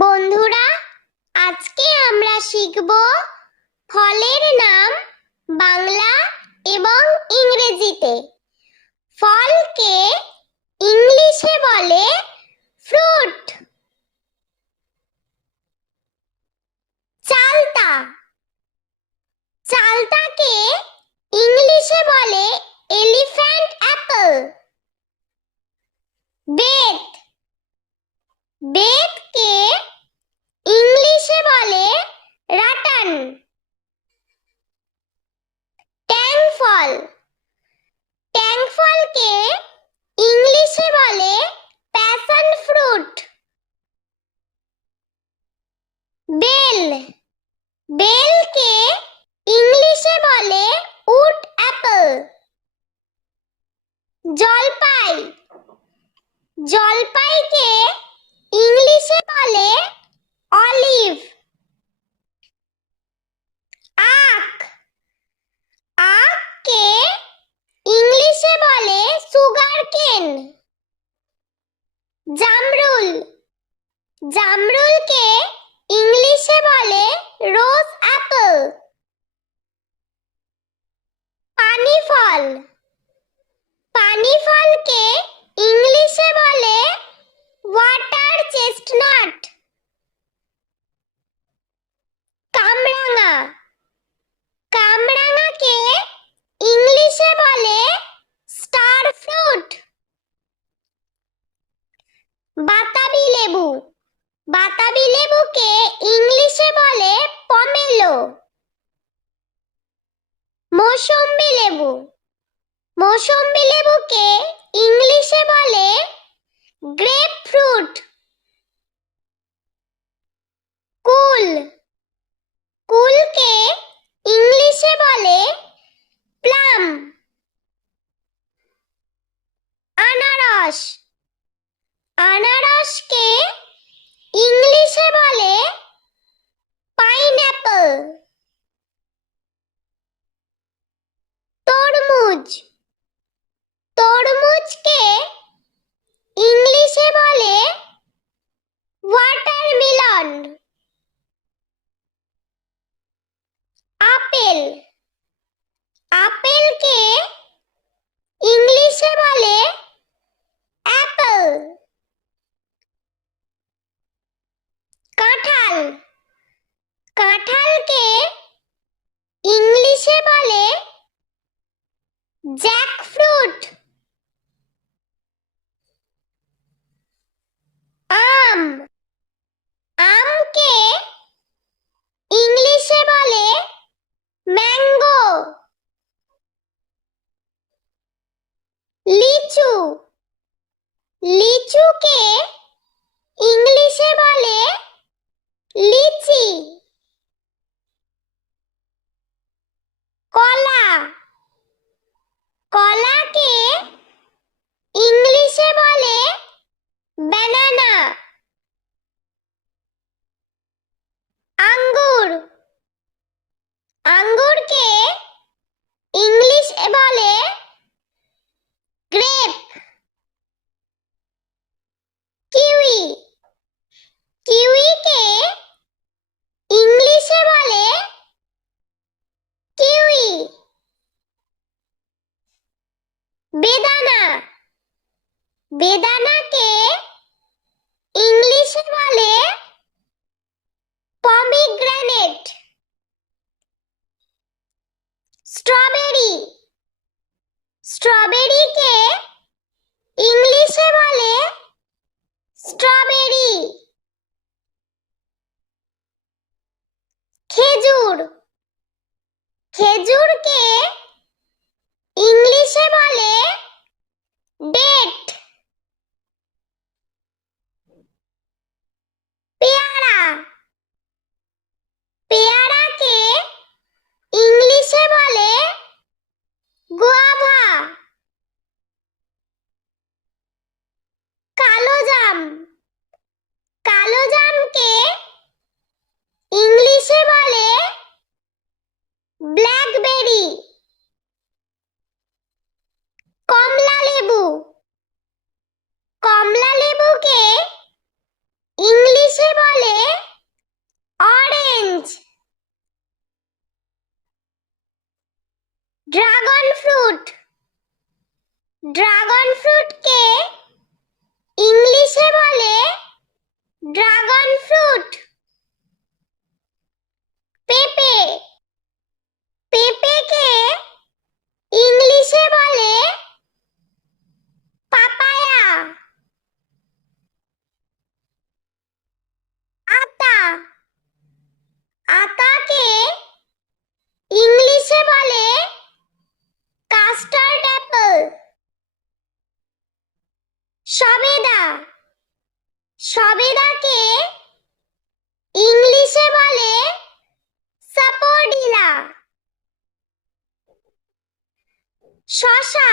বন্ধুরা, আজকে আমরা শিখব ফলের নাম বাংলা এবং ইংরেজিতে। ফলকে ইংলিশে বলে ফ্রুট। চালতা, চালতাকে ইংলিশে বলে এলিফ্যান্ট অ্যাপল। বেত, বেতকে ইংলিশে বলে রাটান। ট্যাংফল, ট্যাংফলকে ইংলিশে বলে প্যাশন ফ্রুট। বেল, বেলকে ইংলিশে বলে উড অ্যাপল। জলপাই, জলপাইকে ইংলিশে বলে অলিভ। আখ, আখকে ইংলিশে বলে সুগার কেন। জামরুল, জামরুলকে ইংলিশে বলে রোজ অ্যাপল। পানি ফল, পানি ফলকে ইংলিশে বলে ওয়াটার চেস্টনাট। কামরাঙা, কামরাঙাকে ইংলিশে বলে স্টার ফ্রুট। বাতাবি লেবু, বাতাবি লেবুকে ইংলিশে বলে পমেলো। মৌসম্বি লেবু, মৌসম্বি লেবুকে ইংলিশে বলে গ্রেপ ফ্রুট। কুল, কুলকে ইংলিশে বলে প্লাম। আনারস, আনারসকে ইংলিশে বলে পাইনঅ্যাপল। তরমুজ, তরমুজকে ইংলিশে বলে ওয়াটারমেলন। আপেল, আপেলকে ইংলিশে বলে অ্যাপল। কাঁঠাল, কাঁঠালকে ইংলিশে বলে জ্যাকফ্রুট। আম, আমকে ইংলিশে বলে ম্যাঙ্গো। লিচু, লিচুকে ইংলিশে বলে লিচি। কলা, কলাকে ইংলিশে বলে ব্যানানা। আঙ্গুর, আঙ্গুরকে ইংলিশে বলে গ্রেপ। কিউই, কিউইকে ইংলিশে বলে কিউই। বেদানা, বেদানাকে ইংলিশে বলে পমিগ্রেনেট। স্ট্রবেরি, স্ট্রবেরিকে ইংলিশে বলে স্ট্রবেরি। খেজুর, খেজুরকে ইংলিশে বলে ডেট। পেয়ারা, পেয়ারাকে ইংলিশে বলে গুয়াভা। কালোজাম, কালোজামকে ইংলিশে বলে ব্ল্যাকবেরি। ফ্রুট। ড্রাগন ফ্রুটকে ইংলিশে বলে ড্রাগন ফ্রুট। পেঁপে। পেঁপেকে ইংলিশে বলে পাপায়া। আতা। আতাকে ইংলিশে বলে কাস্টার্ড অ্যাপল। সবেদা। সবেদাকে ইংলিশে বলে সাপোর্ডিলা। শসা।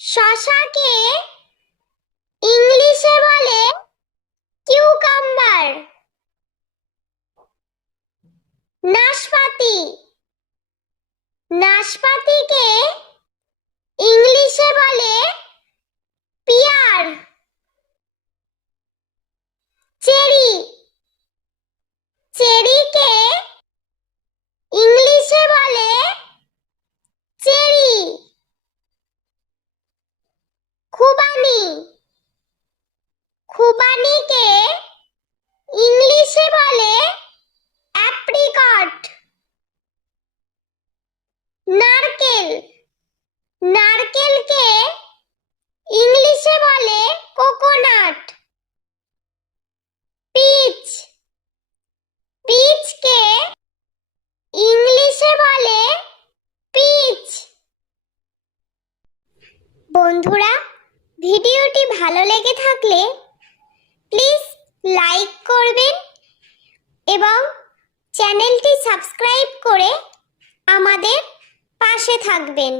শসাকে ইংলিশে বলে কিউকাম্বার। নাশপাতি। নাশপাতিকে ইংলিশে বলে পিয়ার। চেরি। চেরিকে ইংলিশে বলে চেরি। খুবানি। খুবানিকে ইংলিশে বলে অ্যাপ্রিকট। নারকেল। নারকেলকে ইংলিশে বলে কোকোনাট। পিচ। পিচকে ইংলিশে বলে পিচ। বন্ধুরা, ভিডিওটি ভালো লেগে থাকলে প্লিজ লাইক করবেন এবং চ্যানেলটি সাবস্ক্রাইব করে আমাদের পাশে থাকবেন।